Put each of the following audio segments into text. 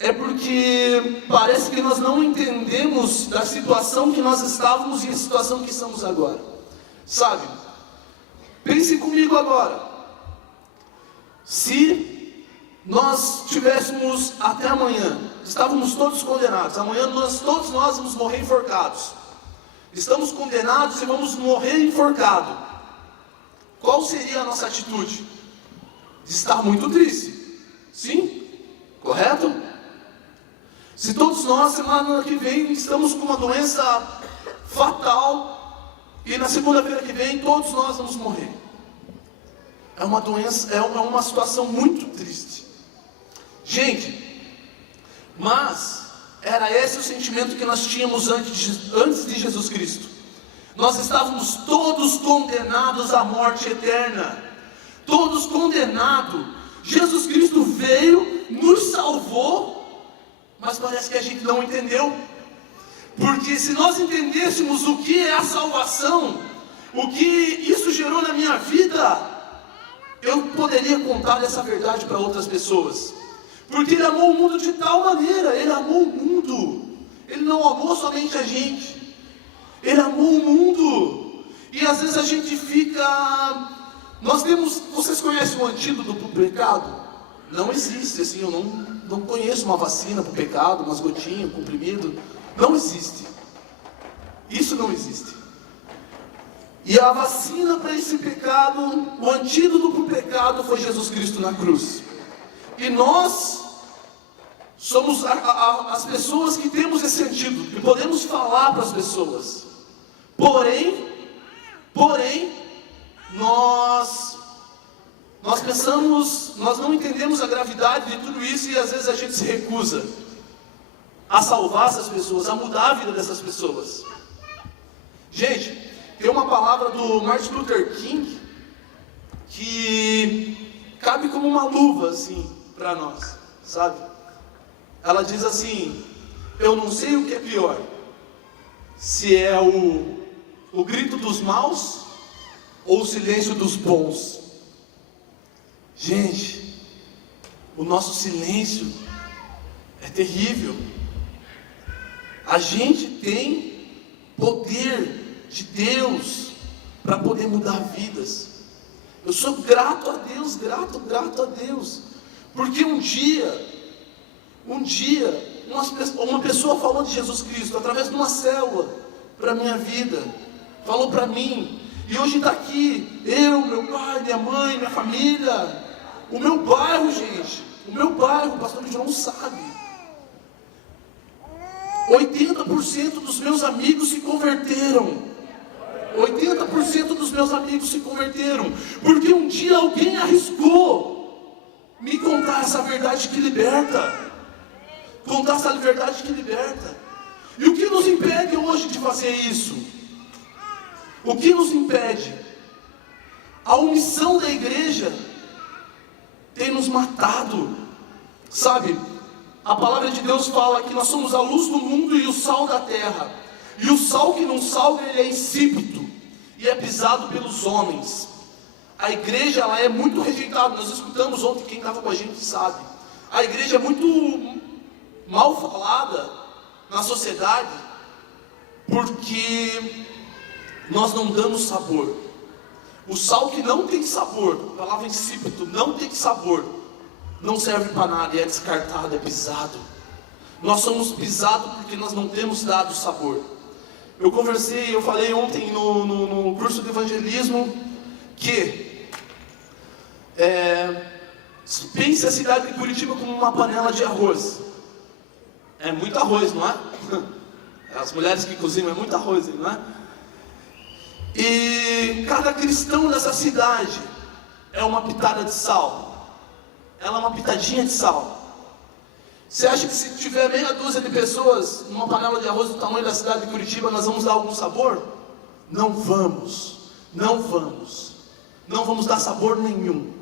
é porque parece que nós não entendemos da situação que nós estávamos e a situação que estamos agora. Sabe? Pense comigo agora. Se nós tivéssemos até amanhã, estávamos todos condenados. Amanhã todos nós vamos morrer enforcados. Estamos condenados e vamos morrer enforcados. Qual seria a nossa atitude? De estar muito triste. Sim? Correto? Se todos nós, semana que vem, estamos com uma doença fatal, e na segunda-feira que vem, todos nós vamos morrer. É uma doença, é uma situação muito triste. Gente, mas era esse o sentimento que nós tínhamos antes de Jesus Cristo. Nós estávamos todos condenados à morte eterna. Todos condenados. Jesus Cristo veio, nos salvou, mas parece que a gente não entendeu. Porque se nós entendêssemos o que é a salvação, o que isso gerou na minha vida, eu poderia contar essa verdade para outras pessoas. Porque Ele amou o mundo de tal maneira, Ele amou o mundo. Ele não amou somente a gente, Ele amou o mundo. E às vezes a gente fica... Vocês conhecem o antídoto para o pecado? Não existe, assim, eu não conheço uma vacina para o pecado, umas gotinhas, um comprimido. Não existe. Isso não existe. E a vacina para esse pecado, o antídoto para o pecado foi Jesus Cristo na cruz. E nós somos as pessoas que temos esse antídoto, que podemos falar para as pessoas. Porém, nós pensamos, nós não entendemos a gravidade de tudo isso, e às vezes a gente se recusa a salvar essas pessoas, a mudar a vida dessas pessoas. Gente, tem uma palavra do Martin Luther King que cabe como uma luva assim para nós, sabe? Ela diz assim: eu não sei o que é pior, se é o grito dos maus ou o silêncio dos bons. Gente, o nosso silêncio é terrível. A gente tem poder de Deus para poder mudar vidas. Eu sou grato a Deus, grato a Deus, porque um dia uma pessoa falou de Jesus Cristo através de uma célula para a minha vida, falou para mim, e hoje está aqui, eu, meu pai, minha mãe, minha família, o meu bairro, gente, o pastor João sabe, 80% dos meus amigos se converteram. 80% dos meus amigos se converteram, porque um dia alguém arriscou me contar essa verdade que liberta. Contar essa verdade que liberta. E o que nos impede hoje de fazer isso? O que nos impede? A omissão da igreja tem nos matado. Sabe, a palavra de Deus fala que nós somos a luz do mundo e o sal da terra. E o sal que não salga, ele é insípido e é pisado pelos homens. A igreja, ela é muito rejeitada. Nós escutamos ontem, quem estava com a gente sabe. A igreja é muito mal falada na sociedade, porque nós não damos sabor. O sal que não tem sabor, a palavra insípido, não tem sabor, não serve para nada e é descartado, é pisado. Nós somos pisados porque nós não temos dado sabor. Eu falei ontem no curso de evangelismo que pense a cidade de Curitiba como uma panela de arroz. É muito arroz, não é? As mulheres que cozinham, é muito arroz, não é? E cada cristão dessa cidade é uma pitada de sal. Ela é uma pitadinha de sal. Você acha que se tiver meia dúzia de pessoas numa panela de arroz do tamanho da cidade de Curitiba, nós vamos dar algum sabor? Não vamos. Não vamos. Não vamos dar sabor nenhum.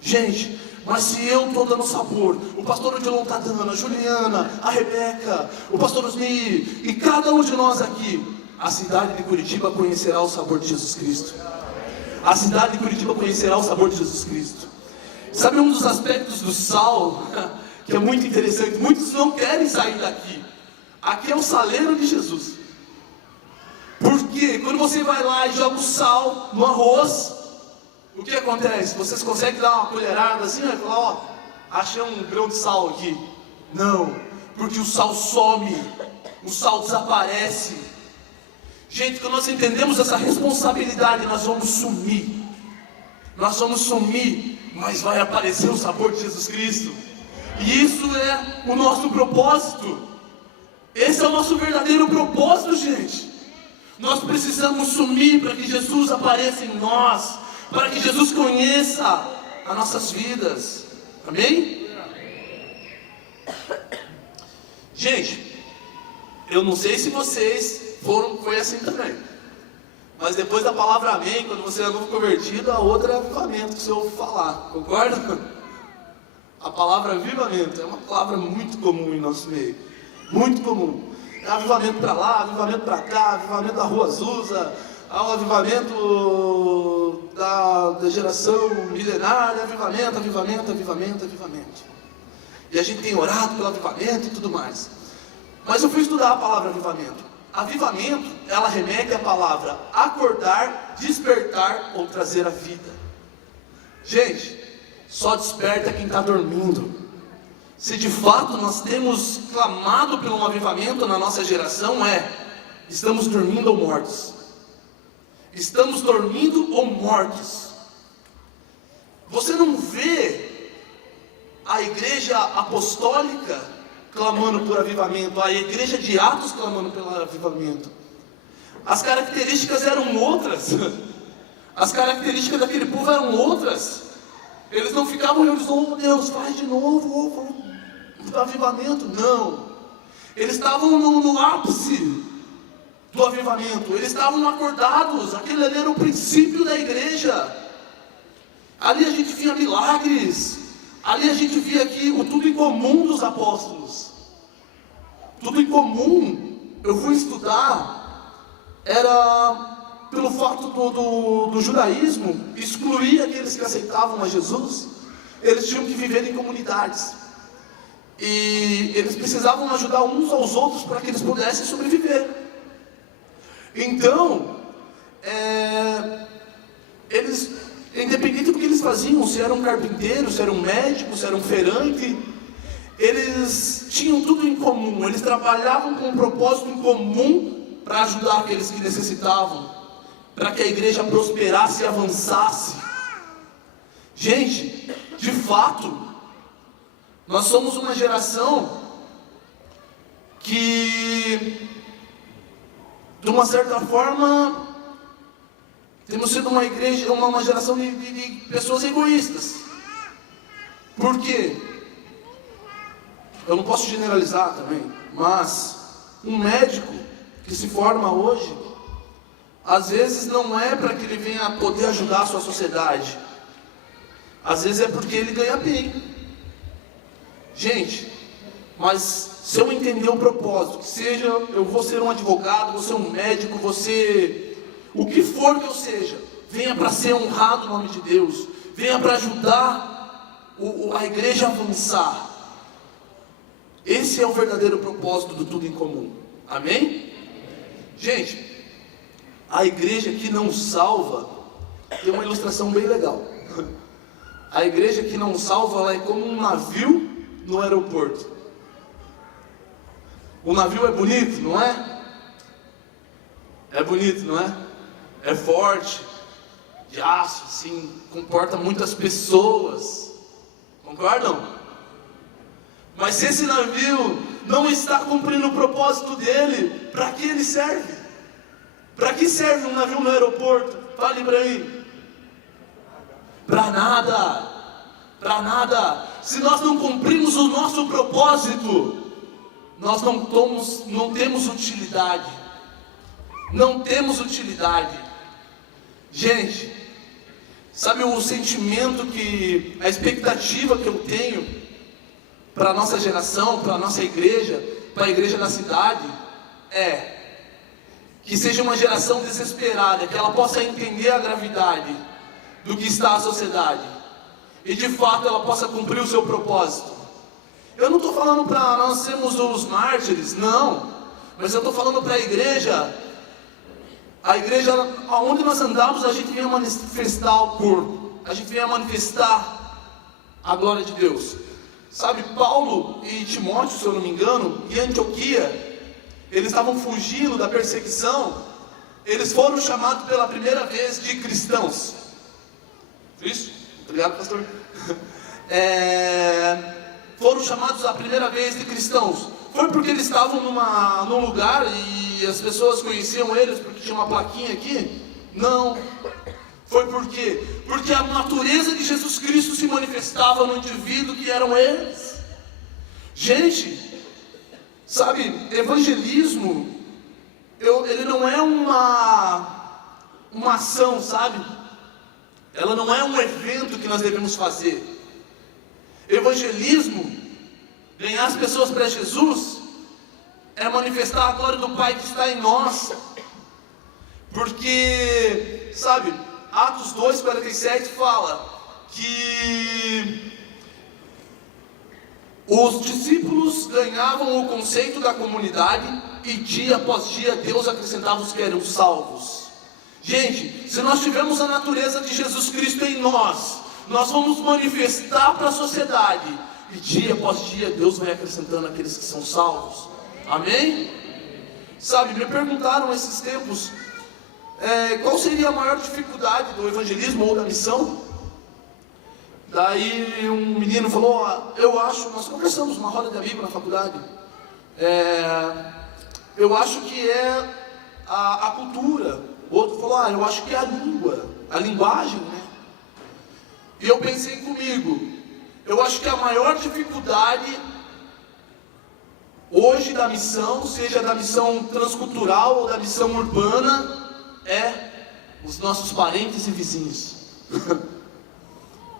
Gente, mas se eu estou dando sabor, o pastor Odilon está dando, a Juliana, a Rebeca, o pastor Osni, e cada um de nós aqui, a cidade de Curitiba conhecerá o sabor de Jesus Cristo. A cidade de Curitiba conhecerá o sabor de Jesus Cristo. Sabe um dos aspectos do sal? que é muito interessante. Muitos não querem sair daqui. Aqui é o saleiro de Jesus. Porque quando você vai lá e joga o sal no arroz, o que acontece? Vocês conseguem dar uma colherada assim, e falar, ó, achei um grão de sal aqui. Não, porque o sal some, o sal desaparece. Gente, quando nós entendemos essa responsabilidade, nós vamos sumir. Nós vamos sumir, mas vai aparecer o sabor de Jesus Cristo. E isso é o nosso propósito. Esse é o nosso verdadeiro propósito, gente. Nós precisamos sumir para que Jesus apareça em nós, para que Jesus conheça as nossas vidas. Amém? Gente, eu não sei se vocês foi assim também. Mas depois da palavra amém, quando você é novo convertido, a outra é avivamento que você ouve falar. Concorda? A palavra avivamento é uma palavra muito comum em nosso meio. Muito comum. É avivamento para lá, avivamento para cá, avivamento da Rua Azusa, ao avivamento da geração milenária, avivamento. E a gente tem orado pelo avivamento e tudo mais. Mas eu fui estudar a palavra avivamento. Avivamento, ela remete à palavra acordar, despertar ou trazer a vida. Gente, só desperta quem está dormindo. Se de fato nós temos clamado por um avivamento na nossa geração, estamos dormindo ou mortos. Estamos dormindo ou mortos. Você não vê a igreja apostólica clamando por avivamento, a igreja de Atos clamando pelo avivamento. As características eram outras. As características daquele povo eram outras. Eles não ficavam reunidos, oh Deus, faz de novo, avivamento. Não. Eles estavam no ápice do avivamento. Eles estavam acordados. Aquele ali era o princípio da igreja. Ali a gente via milagres. Ali a gente via aqui o tudo em comum dos apóstolos. Tudo em comum. Eu fui estudar. Era pelo fato do judaísmo excluir aqueles que aceitavam a Jesus. Eles tinham que viver em comunidades. E eles precisavam ajudar uns aos outros para que eles pudessem sobreviver. Então, eles, independente do que eles faziam, se eram carpinteiros, se eram médicos, se eram feirante, eles tinham tudo em comum. Eles trabalhavam com um propósito em comum para ajudar aqueles que necessitavam, para que a igreja prosperasse e avançasse. Gente, de fato, nós somos uma geração que, de uma certa forma, temos sido uma igreja, uma geração de pessoas egoístas. Por quê? Eu não posso generalizar também, mas um médico que se forma hoje, às vezes não é para que ele venha poder ajudar a sua sociedade. Às vezes é porque ele ganha bem. Gente, mas se eu entender o propósito, que seja, eu vou ser um advogado, vou ser um médico, o que for que eu seja, venha para ser honrado no nome de Deus, venha para ajudar a igreja a avançar. Esse é o verdadeiro propósito do tudo em comum. Amém? Gente, a igreja que não salva, tem uma ilustração bem legal. A igreja que não salva, ela é como um navio no aeroporto. O navio é bonito, não é? É bonito, não é? É forte, de aço, assim, comporta muitas pessoas. Concordam? Mas se esse navio não está cumprindo o propósito dele, para que ele serve? Para que serve um navio no aeroporto? Fale para mim. Para nada. Para nada. Se nós não cumprimos o nosso propósito, nós não temos utilidade. Não temos utilidade. Gente, sabe o sentimento a expectativa que eu tenho para a nossa geração, para a nossa igreja, para a igreja da cidade, que seja uma geração desesperada, que ela possa entender a gravidade do que está a sociedade, e de fato ela possa cumprir o seu propósito. Eu não estou falando para nós sermos os mártires, não. Mas eu estou falando para a igreja onde nós andamos, a gente venha manifestar o corpo, a gente venha manifestar a glória de Deus. Sabe, Paulo e Timóteo, se eu não me engano, em Antioquia, eles estavam fugindo da perseguição, eles foram chamados pela primeira vez de cristãos. Isso? Obrigado, pastor. Foram chamados a primeira vez de cristãos. Foi porque eles estavam num lugar e as pessoas conheciam eles porque tinha uma plaquinha aqui? Não. Foi por quê? Porque a natureza de Jesus Cristo se manifestava no indivíduo que eram eles. Gente, sabe, evangelismo, ele não é uma ação, sabe? Ela não é um evento que nós devemos fazer. Evangelismo, ganhar as pessoas para Jesus, é manifestar a glória do Pai que está em nós. Porque, sabe, Atos 2,47 fala que os discípulos ganhavam o conceito da comunidade e dia após dia Deus acrescentava os que eram salvos. Gente, se nós tivermos a natureza de Jesus Cristo em nós, nós vamos manifestar para a sociedade e dia após dia Deus vai acrescentando aqueles que são salvos. Amém? Sabe, me perguntaram esses tempos qual seria a maior dificuldade do evangelismo ou da missão. Daí um menino falou, eu acho, nós conversamos numa roda de amigo na faculdade, eu acho que é a cultura. O outro falou, eu acho que é a língua, a linguagem, né? E eu pensei comigo, eu acho que a maior dificuldade hoje da missão, seja da missão transcultural ou da missão urbana, é os nossos parentes e vizinhos.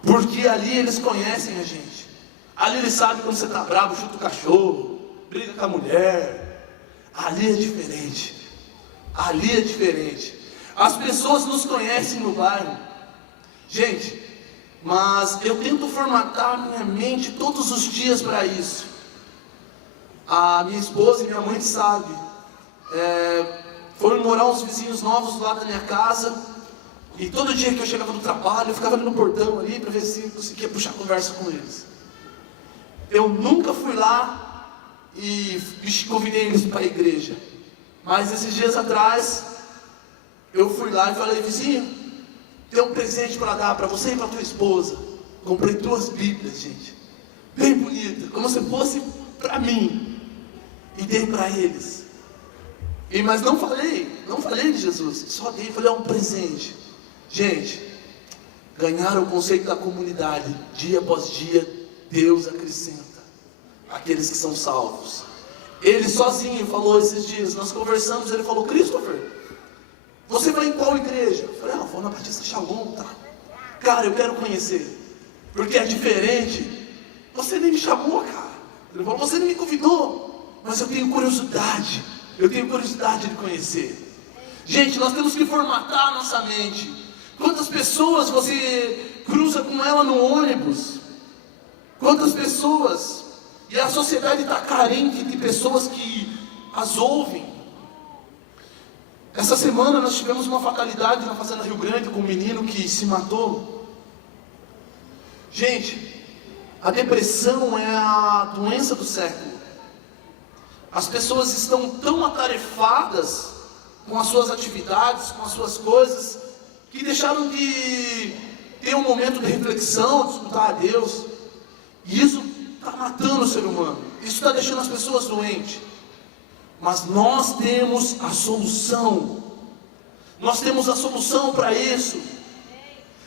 Porque ali eles conhecem a gente. Ali eles sabem quando você está bravo, chuta o cachorro, briga com a mulher. Ali é diferente. Ali é diferente. As pessoas nos conhecem no bairro. Gente, mas eu tento formatar minha mente todos os dias para isso. A minha esposa e minha mãe sabem. Foram morar uns vizinhos novos do lado da minha casa. E todo dia que eu chegava do trabalho, eu ficava ali no portão ali para ver se conseguia puxar conversa com eles. Eu nunca fui lá e convidei eles para a igreja. Mas esses dias atrás, eu fui lá e falei, vizinho, tem um presente para dar para você e para tua esposa. Comprei 2 Bíblias, gente. Bem bonita, como se fosse para mim. E dei para eles. Mas não falei de Jesus. Só dei, falei, é um presente. Gente, ganhar o conceito da comunidade. Dia após dia, Deus acrescenta aqueles que são salvos. Ele sozinho falou esses dias, nós conversamos, ele falou, Christopher, você vai em qual igreja? Eu falei, vou na Batista Shalom, tá? Cara, eu quero conhecer, porque é diferente. Você nem me chamou, cara. Ele falou, você nem me convidou, mas eu tenho curiosidade de conhecer. Gente, nós temos que formatar a nossa mente. Quantas pessoas você cruza com ela no ônibus? Quantas pessoas? E a sociedade está carente de pessoas que as ouvem. Essa semana nós tivemos uma fatalidade na Fazenda Rio Grande com um menino que se matou. Gente, a depressão é a doença do século. As pessoas estão tão atarefadas com as suas atividades, com as suas coisas, que deixaram de ter um momento de reflexão, de escutar a Deus. E isso está matando o ser humano. Isso está deixando as pessoas doentes. Mas nós temos a solução. Nós temos a solução para isso.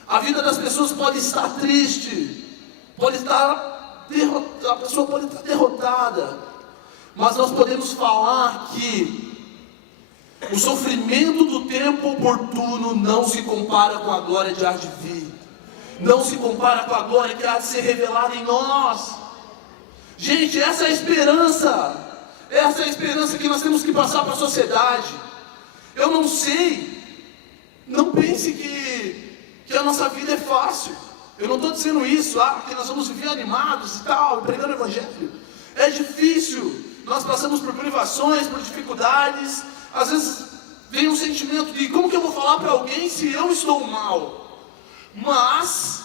A vida das pessoas pode estar triste, a pessoa pode estar derrotada, mas nós podemos falar que o sofrimento do tempo oportuno não se compara com a glória de há de vir, não se compara com a glória que há de ser revelada em nós. Gente, essa é a esperança que nós temos que passar para a sociedade. Eu não sei, não pense que a nossa vida é fácil. Eu não estou dizendo isso, que nós vamos viver animados e tal, pregando o Evangelho. É difícil, nós passamos por privações, por dificuldades. Às vezes vem um sentimento de como que eu vou falar para alguém se eu estou mal? Mas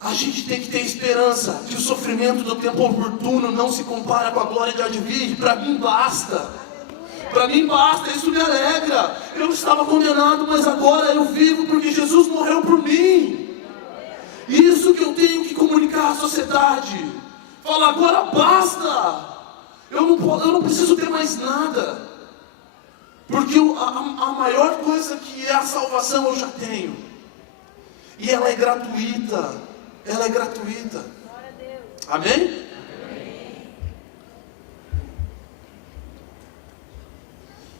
a gente tem que ter esperança que o sofrimento do tempo oportuno não se compara com a glória de há de vir. Para mim basta, isso me alegra. Eu estava condenado, mas agora eu vivo porque Jesus morreu por mim. Isso que eu tenho que comunicar à sociedade. Fala, agora basta. Eu não preciso ter mais nada, porque a maior coisa que é a salvação eu já tenho. E ela é gratuita. Ela é gratuita. Amém?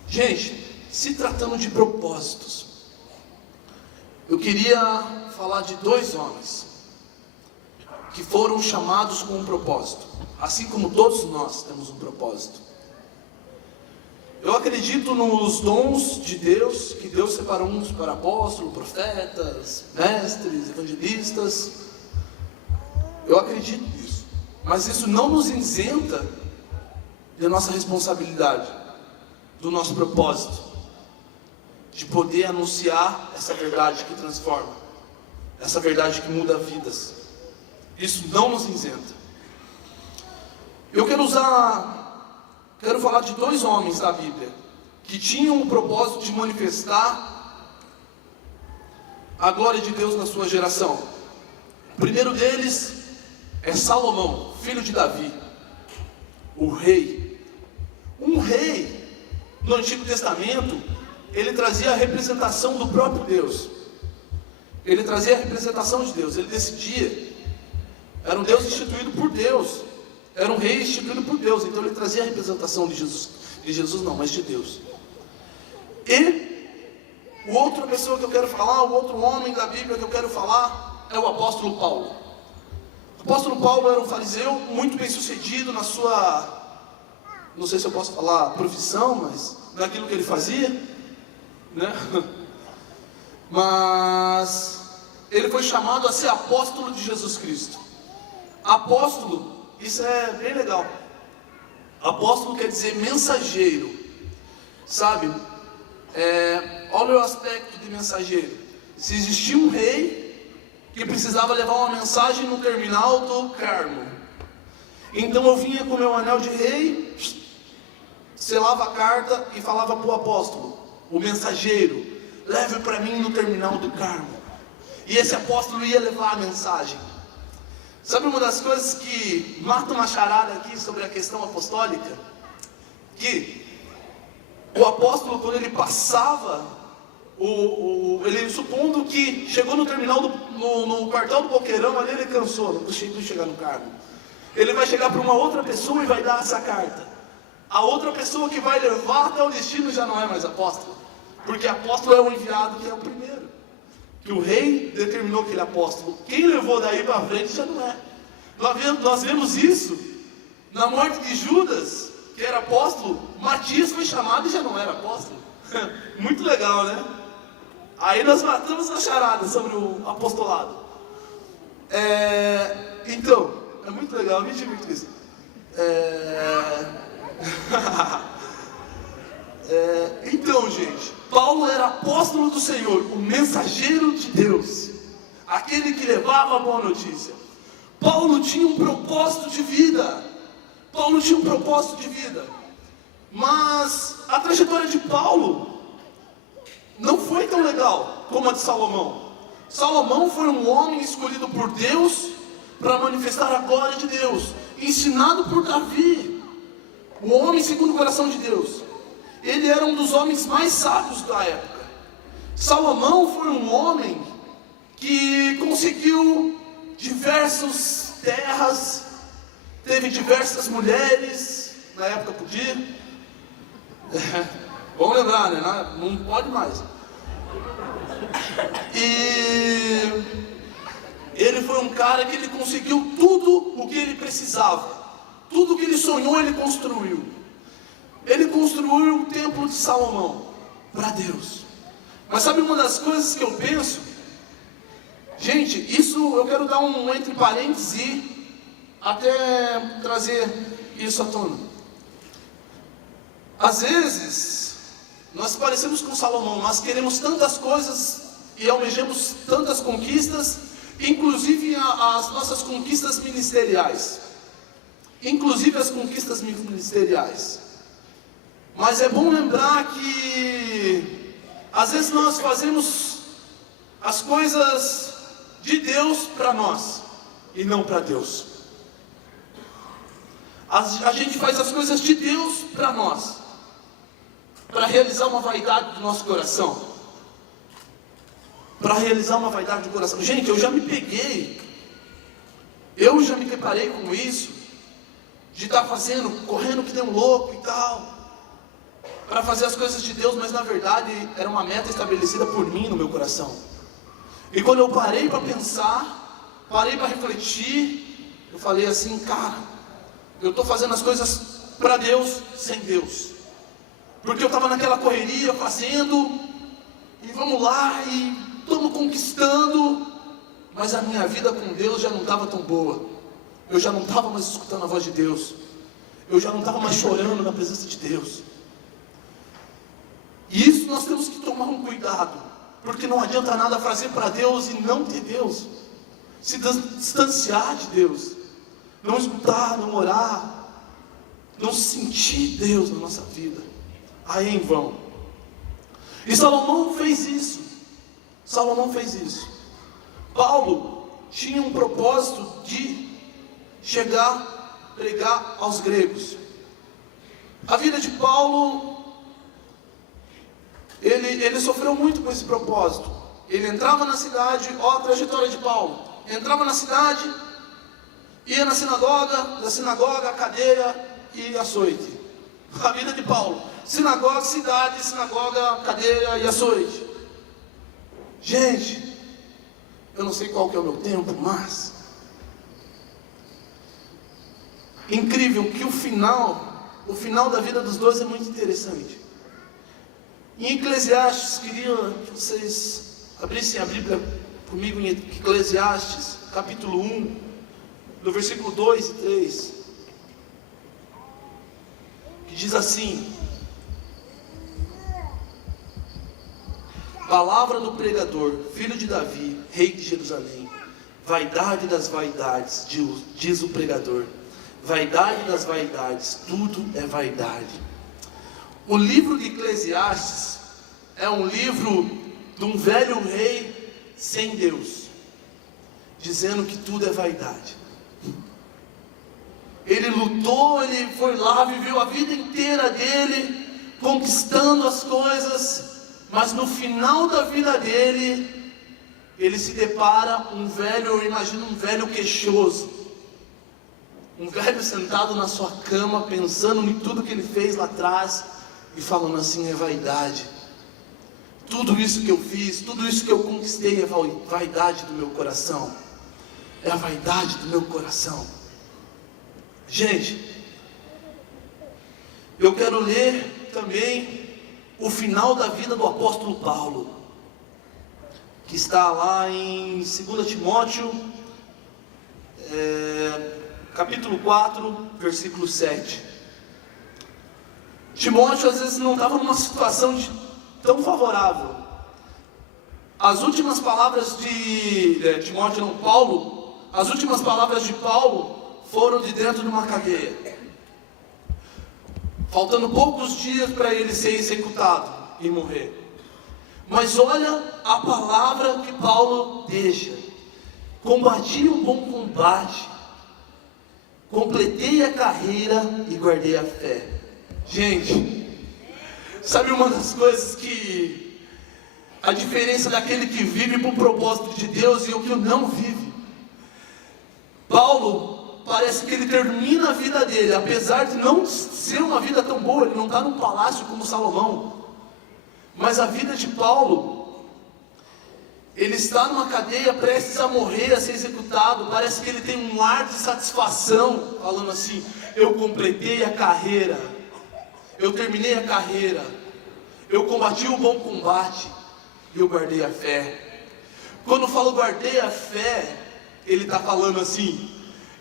Gente, se tratando de propósitos, eu queria falar de 2 homens que foram chamados com um propósito, assim como todos nós temos um propósito. Eu acredito nos dons de Deus, que Deus separou uns para apóstolos, profetas, mestres, evangelistas. Eu acredito nisso, mas isso não nos isenta da nossa responsabilidade, do nosso propósito, de poder anunciar essa verdade que transforma, essa verdade que muda vidas. Isso não nos isenta. Eu quero falar de 2 homens da Bíblia que tinham o propósito de manifestar a glória de Deus na sua geração. O primeiro deles é Salomão, filho de Davi, o rei. Um rei no Antigo Testamento, ele trazia a representação do próprio Deus. Ele trazia a representação de Deus, ele decidia. Era um Deus instituído por Deus. Era um rei instituído por Deus. Então ele trazia a representação de Jesus não, mas de Deus. E outra pessoa que eu quero falar, o outro homem da Bíblia que eu quero falar, é o apóstolo Paulo. O apóstolo Paulo era um fariseu muito bem sucedido na sua, não sei se eu posso falar profissão, mas naquilo que ele fazia, né? Mas ele foi chamado a ser apóstolo de Jesus Cristo. Apóstolo, isso é bem legal. Apóstolo quer dizer mensageiro, sabe? Olha o aspecto de mensageiro. Se existia um rei que precisava levar uma mensagem no terminal do Carmo, então eu vinha com meu anel de rei, selava a carta e falava para o apóstolo, o mensageiro, leve para mim no terminal do Carmo. E esse apóstolo ia levar a mensagem. Sabe uma das coisas que mata uma charada aqui sobre a questão apostólica? Que o apóstolo, quando ele passava, ele supondo que chegou no terminal, no quartel do Boqueirão, ali ele cansou, não conseguiu chegar no Carmo. Ele vai chegar para uma outra pessoa e vai dar essa carta. A outra pessoa que vai levar até o destino já não é mais apóstolo, porque apóstolo é o enviado, que é o primeiro. Que o rei determinou que ele é apóstolo. Quem levou daí para frente já não é. Nós vemos isso na morte de Judas, que era apóstolo. Matias foi chamado e já não era apóstolo. Muito legal, né? Aí nós matamos a charada sobre o apostolado. Então, é muito legal, me divirto isso. Então, gente, Paulo era apóstolo do Senhor, o mensageiro de Deus, aquele que levava a boa notícia. Paulo tinha um propósito de vida. Mas a trajetória de Paulo não foi tão legal como a de Salomão. Salomão foi um homem escolhido por Deus para manifestar a glória de Deus, ensinado por Davi, o homem segundo o coração de Deus. Ele era um dos homens mais sábios da época. Salomão foi um homem que conseguiu diversas terras, teve diversas mulheres, na época podia. Vamos lembrar, né? Não pode mais. E ele foi um cara que ele conseguiu tudo o que ele precisava. Tudo o que ele sonhou, ele construiu. Ele construiu o templo de Salomão para Deus. Mas sabe uma das coisas que eu penso? Gente, isso eu quero dar um entre parênteses e até trazer isso à tona. Às vezes, nós parecemos com Salomão, nós queremos tantas coisas e almejamos tantas conquistas, inclusive as nossas conquistas ministeriais. Inclusive as conquistas ministeriais. Mas é bom lembrar que às vezes nós fazemos as coisas de Deus para nós e não para Deus. A gente faz as coisas de Deus para nós, para realizar uma vaidade do nosso coração. Para realizar uma vaidade do coração. Gente, eu já me deparei com isso, de estar fazendo, correndo que nem um louco e tal, para fazer as coisas de Deus, mas na verdade era uma meta estabelecida por mim no meu coração. E quando eu parei para pensar, parei para refletir, eu falei assim, cara, eu estou fazendo as coisas para Deus, sem Deus. Porque eu estava naquela correria, fazendo, e vamos lá, e estamos conquistando, mas a minha vida com Deus já não estava tão boa. Eu já não estava mais escutando a voz de Deus. Eu já não estava mais chorando na presença de Deus. E isso nós temos que tomar um cuidado. Porque não adianta nada fazer para Deus e não ter Deus. Se distanciar de Deus. Não escutar, não orar. Não sentir Deus na nossa vida. Aí em vão. E Salomão fez isso. Paulo tinha um propósito de chegar, pregar aos gregos. A vida de Paulo, ele sofreu muito com esse propósito. Ele entrava na cidade, ó a trajetória de Paulo. Entrava na cidade, ia na sinagoga, da sinagoga, cadeia e açoite. A vida de Paulo, sinagoga, cidade, sinagoga, cadeia e açoite. Gente, eu não sei qual que é o meu tempo, mas incrível que o final da vida dos dois é muito interessante. Em Eclesiastes, queria que vocês abrissem a Bíblia comigo em Eclesiastes, capítulo 1, do versículo 2 e 3, que diz assim: palavra do pregador, filho de Davi, rei de Jerusalém, vaidade das vaidades, diz o pregador, vaidade das vaidades, tudo é vaidade. O livro de Eclesiastes é um livro de um velho rei sem Deus, dizendo que tudo é vaidade. Ele lutou, ele foi lá, viveu a vida inteira dele, conquistando as coisas, mas no final da vida dele, ele se depara um velho, eu imagino um velho queixoso, um velho sentado na sua cama, pensando em tudo que ele fez lá atrás, e falando assim, é vaidade. Tudo isso que eu fiz, tudo isso que eu conquistei é vaidade do meu coração. É a vaidade do meu coração. Gente, eu quero ler também o final da vida do apóstolo Paulo, que está lá em 2 Timóteo, capítulo 4, versículo 7. Timóteo às vezes não estava numa situação tão favorável. As últimas palavras de Paulo, as últimas palavras de Paulo foram de dentro de uma cadeia, faltando poucos dias para ele ser executado e morrer. Mas olha a palavra que Paulo deixa: combati o bom combate, completei a carreira e guardei a fé. Gente, sabe uma das coisas que a diferença daquele que vive para o propósito de Deus e o que não vive? Paulo, parece que ele termina a vida dele, apesar de não ser uma vida tão boa, ele não está num palácio como Salomão, mas a vida de Paulo, ele está numa cadeia prestes a morrer, a ser executado. Parece que ele tem um ar de satisfação, falando assim: eu completei a carreira, eu terminei a carreira, eu combati o bom combate e eu guardei a fé. Quando fala guardei a fé, ele está falando assim: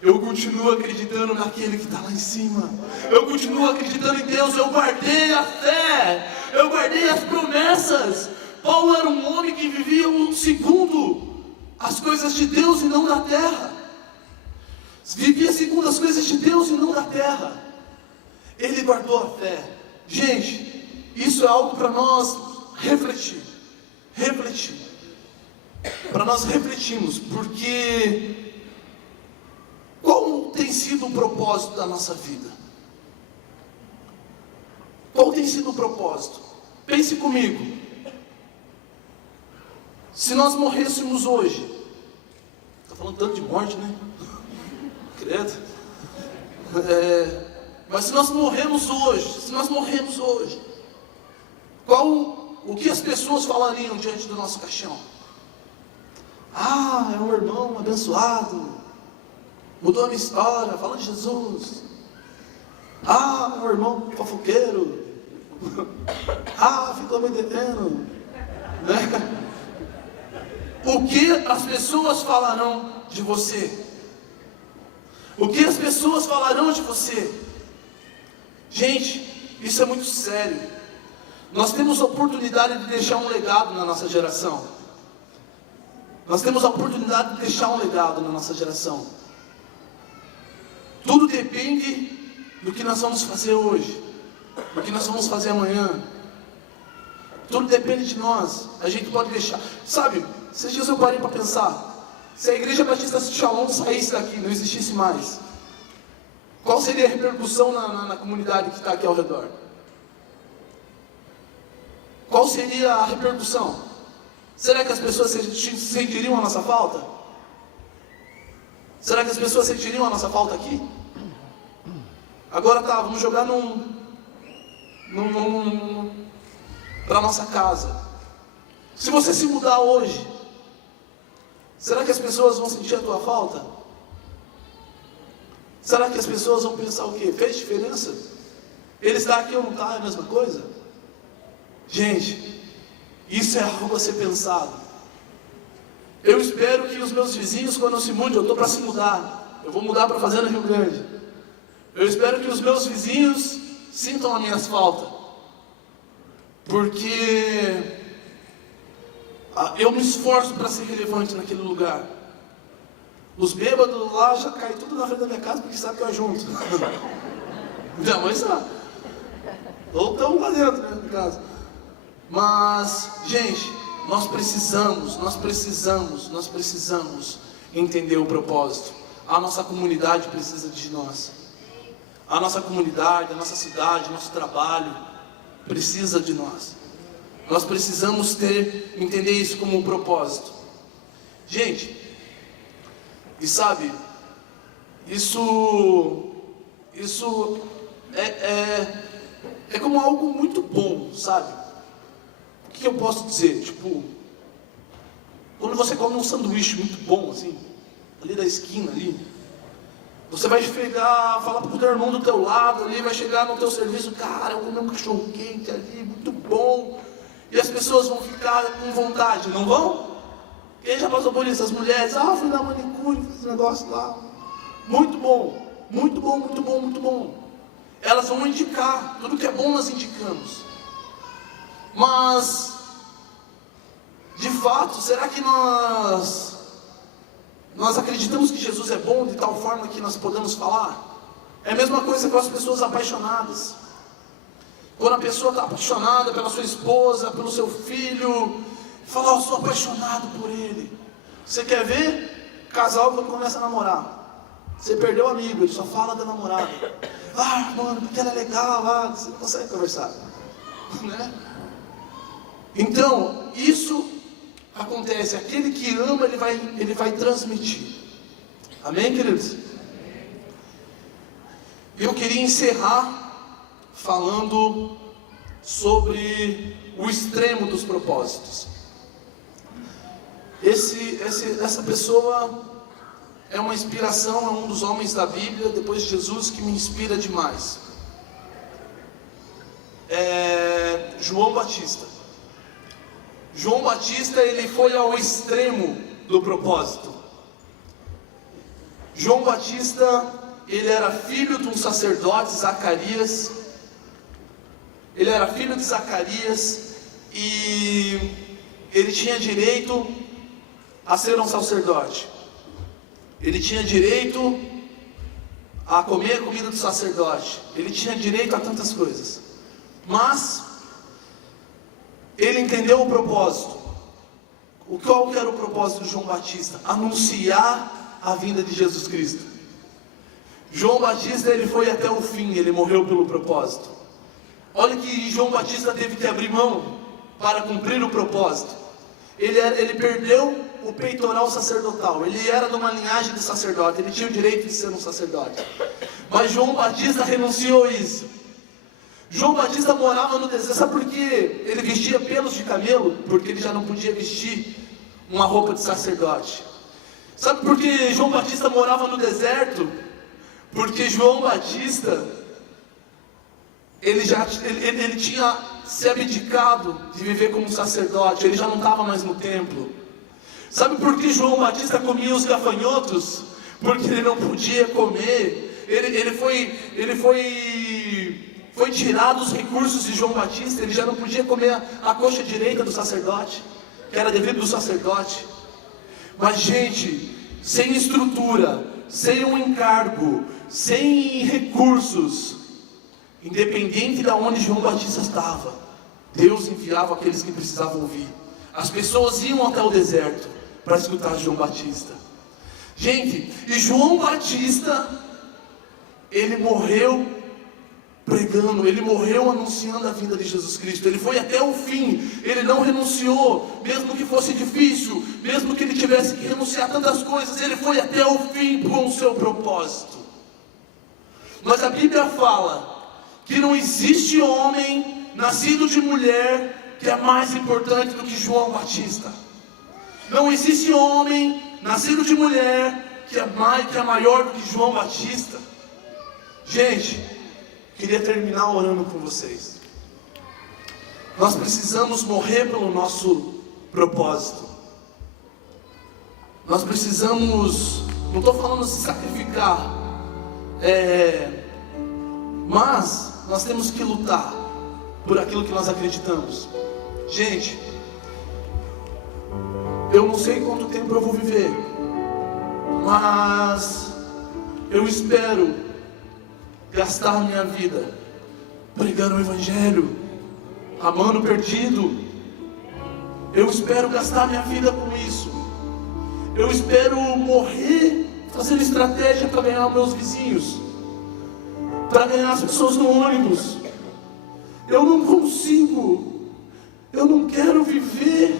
eu continuo acreditando naquele que está lá em cima. Eu continuo acreditando em Deus. Eu guardei a fé. Eu guardei as promessas. Paulo era um homem que vivia segundo as coisas de Deus e não da terra. Vivia segundo as coisas de Deus e não da terra. Ele guardou a fé. Gente, isso é algo para nós refletir. Para nós refletirmos, porque qual tem sido o propósito da nossa vida? Qual tem sido o propósito? Pense comigo. Se nós morrêssemos hoje, está falando tanto de morte, né? Credo. Mas se nós morremos hoje, o que as pessoas falariam diante do nosso caixão? Ah, é um irmão abençoado, mudou a minha história, fala de Jesus. Ah, é um irmão fofoqueiro. Ah, ficou me devendo, né? O que as pessoas falarão de você? O que as pessoas falarão de você? Gente, isso é muito sério. Nós temos a oportunidade de deixar um legado na nossa geração. Tudo depende do que nós vamos fazer hoje, do que nós vamos fazer amanhã. Tudo depende de nós. A gente pode deixar. Sabe, esses dias eu parei para pensar. Se a Igreja Batista Shalom saísse daqui, não existisse mais, qual seria a repercussão na comunidade que está aqui ao redor? Qual seria a repercussão? Será que as pessoas sentiriam a nossa falta? Será que as pessoas sentiriam a nossa falta aqui? Agora tá, vamos jogar para nossa casa. Se você se mudar hoje, será que as pessoas vão sentir a tua falta? Será que as pessoas vão pensar o quê? Fez diferença? Ele está aqui ou não está? É a mesma coisa? Gente, isso é algo a ser pensado. Eu espero que os meus vizinhos, quando eu se mude, eu estou para se mudar. Eu vou mudar para a Fazenda Rio Grande. Eu espero que os meus vizinhos sintam as minhas faltas. Porque eu me esforço para ser relevante naquele lugar. Os bêbados lá já caem tudo na frente da minha casa porque sabe que eu ajunto. Minha mãe sabe. Ou estão lá dentro, né, de casa. Mas, gente, nós precisamos entender o propósito. A nossa comunidade precisa de nós. A nossa comunidade, a nossa cidade, o nosso trabalho precisa de nós. Nós precisamos entender isso como um propósito. Gente, e sabe, isso é como algo muito bom, sabe? O que eu posso dizer? Tipo, quando você come um sanduíche muito bom, assim, ali da esquina, ali, você vai chegar, falar pro teu irmão do teu lado ali, vai chegar no teu serviço, cara, eu comi um cachorro quente ali, muito bom. E as pessoas vão ficar com vontade, não vão? Quem já passou por isso? As mulheres, fui na manicure, fiz esse negócio lá. Muito bom, muito bom, muito bom, muito bom. Elas vão indicar, tudo que é bom nós indicamos. Mas, de fato, será que nós acreditamos que Jesus é bom de tal forma que nós podemos falar? É a mesma coisa com as pessoas apaixonadas. Quando a pessoa está apaixonada pela sua esposa, pelo seu filho, fala, eu sou apaixonado por ele. Você quer ver? Casal quando começa a namorar. Você perdeu o amigo, ele só fala da namorada. Mano, porque ela é legal, você não consegue conversar. Né? Então, isso acontece. Aquele que ama, ele vai transmitir. Amém, queridos? Eu queria encerrar falando sobre o extremo dos propósitos. Essa pessoa é uma inspiração, é um dos homens da Bíblia, depois de Jesus, que me inspira demais. João Batista. João Batista, ele foi ao extremo do propósito. João Batista, ele era filho de um sacerdote, Zacarias. Ele era filho de Zacarias e ele tinha direito a ser um sacerdote. Ele tinha direito a comer a comida do sacerdote. Ele tinha direito a tantas coisas. Mas ele entendeu o propósito. Qual que era o propósito de João Batista? Anunciar a vinda de Jesus Cristo. João Batista, ele foi até o fim, ele morreu pelo propósito. Olha que João Batista teve que abrir mão para cumprir o propósito. Ele perdeu o peitoral sacerdotal. Ele era de uma linhagem de sacerdote, ele tinha o direito de ser um sacerdote. Mas João Batista renunciou isso. João Batista morava no deserto. Sabe por que ele vestia pelos de camelo? Porque ele já não podia vestir uma roupa de sacerdote. Sabe por que João Batista morava no deserto? Porque João Batista, ele tinha se abdicado de viver como um sacerdote. Ele já não estava mais no templo. Sabe por que João Batista comia os gafanhotos? Porque ele não podia comer. Ele foi tirado os recursos de João Batista. Ele já não podia comer a coxa direita do sacerdote, que era devido do sacerdote. Mas gente, sem estrutura, sem um encargo, sem recursos, independente de onde João Batista estava, Deus enviava aqueles que precisavam ouvir. As pessoas iam até o deserto para escutar João Batista. Gente, e João Batista, ele morreu pregando, ele morreu anunciando a vinda de Jesus Cristo. Ele foi até o fim, ele não renunciou, mesmo que fosse difícil, mesmo que ele tivesse que renunciar a tantas coisas, ele foi até o fim com o seu propósito. Mas a Bíblia fala que não existe homem nascido de mulher que é mais importante do que João Batista. Não existe homem nascido de mulher que é maior do que João Batista. Gente, queria terminar orando com vocês. Nós precisamos morrer pelo nosso propósito. Nós precisamos, não estou falando de se sacrificar, mas nós temos que lutar por aquilo que nós acreditamos. Gente, eu não sei quanto tempo eu vou viver, mas eu espero gastar minha vida pregando o Evangelho, amando o perdido. Eu espero gastar minha vida com isso. Eu espero morrer fazendo estratégia para ganhar meus vizinhos, para ganhar as pessoas no ônibus. Eu não consigo, eu não quero viver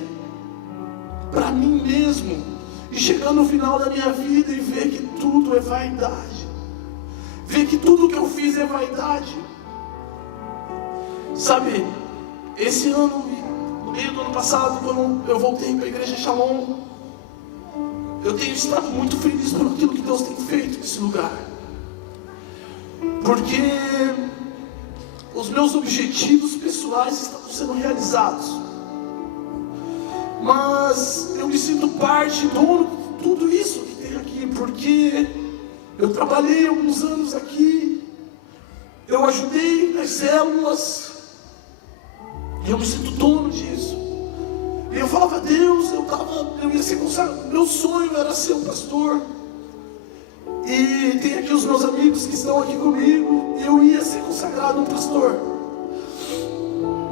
para mim mesmo e chegar no final da minha vida e ver que tudo é vaidade, ver que tudo que eu fiz é vaidade. Sabe, esse ano, no meio do ano passado, quando eu voltei para a igreja Shalom, eu tenho estado muito feliz por aquilo que Deus tem feito nesse lugar, porque os meus objetivos pessoais estão sendo realizados, mas eu me sinto parte, dono de tudo isso que tem aqui, porque eu trabalhei alguns anos aqui, eu ajudei nas células, e eu me sinto dono disso. E eu falava a Deus, eu ia ser consagrado, meu sonho era ser um pastor. E tem aqui os meus amigos que estão aqui comigo, eu ia ser consagrado um pastor.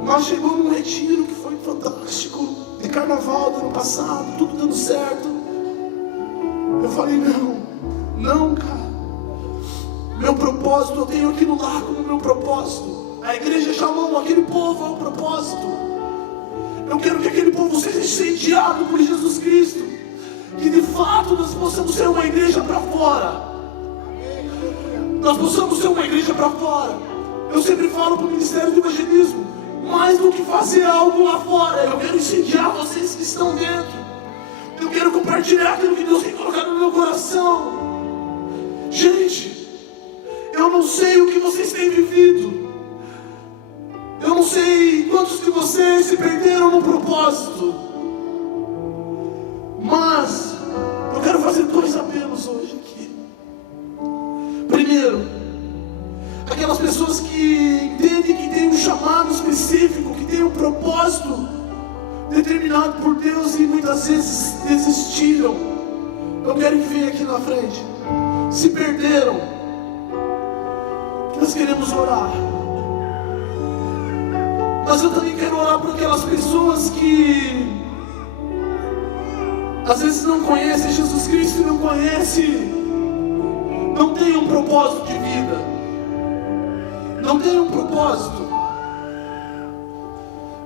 Mas chegou num retiro que foi fantástico, de carnaval do ano passado, tudo dando certo. Eu falei, não, cara. Meu propósito, eu tenho aquilo lá como meu propósito. A igreja Shalom, aquele povo é o propósito. Eu quero que aquele povo seja incendiado por Jesus Cristo. Que de fato nós possamos ser uma igreja para fora. Nós possamos ser uma igreja para fora. Eu sempre falo para o Ministério do Evangelismo, mais do que fazer algo lá fora, eu quero incendiar vocês que estão dentro. Eu quero compartilhar aquilo que Deus tem colocado no meu coração. Gente, eu não sei o que vocês têm vivido. Eu não sei quantos de vocês se perderam no propósito. propósito determinado por Deus e muitas vezes desistiram. Eu quero que venha aqui na frente. Se perderam. Nós queremos orar. Mas eu também quero orar por aquelas pessoas que às vezes não conhecem Jesus Cristo e não tem um propósito de vida, não tem um propósito.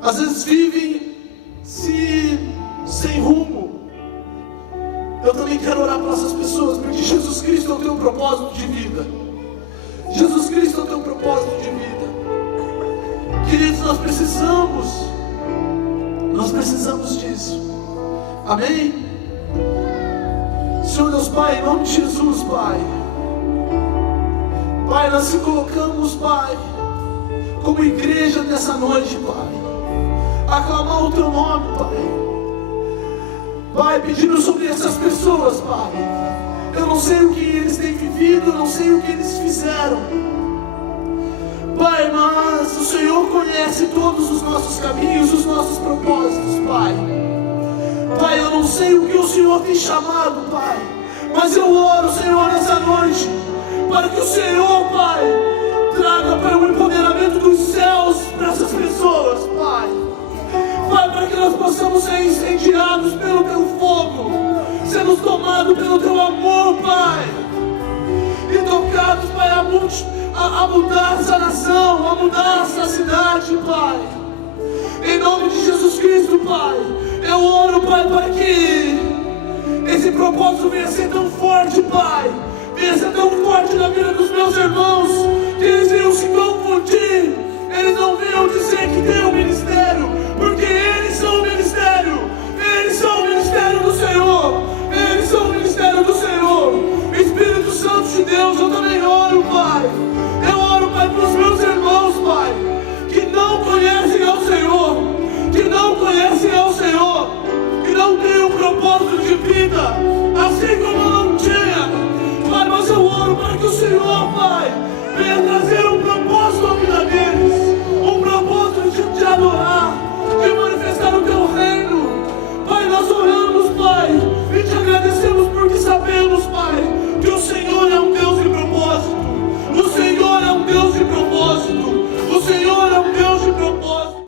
Às vezes vivem sem rumo. Eu também quero orar por essas pessoas, porque Jesus Cristo tem um propósito de vida. Jesus Cristo tem um propósito de vida. Queridos, nós precisamos disso. Amém? Senhor Deus Pai, em nome de Jesus, Pai. Pai, nós se colocamos, Pai, como igreja nessa noite, Pai, aclamar o Teu nome, Pai. Pai, pedindo sobre essas pessoas, Pai. Eu não sei o que eles têm vivido, eu não sei o que eles fizeram, Pai, mas o Senhor conhece todos os nossos caminhos, os nossos propósitos, Pai. Pai, eu não sei o que o Senhor tem chamado, Pai, mas eu oro, Senhor, nessa noite, para que o Senhor, Pai, traga, Pai, o empoderamento dos céus para essas pessoas, Pai. Pai, para que nós possamos ser incendiados pelo Teu fogo, sermos tomados pelo Teu amor, Pai, e tocados, Pai, a mudar essa nação, a mudar essa cidade, Pai. Em nome de Jesus Cristo, Pai, eu oro, Pai, para que esse propósito venha ser tão forte, Pai, venha ser tão forte na vida dos meus irmãos, que eles venham se confundir, eles não venham dizer que tem um ministério, porque eles são o ministério, eles são o ministério do Senhor, eles são o ministério do Senhor. Espírito Santo de Deus, eu também oro, Pai, eu oro, Pai, para os meus irmãos, Pai, que não conhecem ao Senhor, que não conhecem ao Senhor, que não têm um propósito de vida, assim como eu não tinha, Pai, mas eu oro para que o Senhor, Pai, venha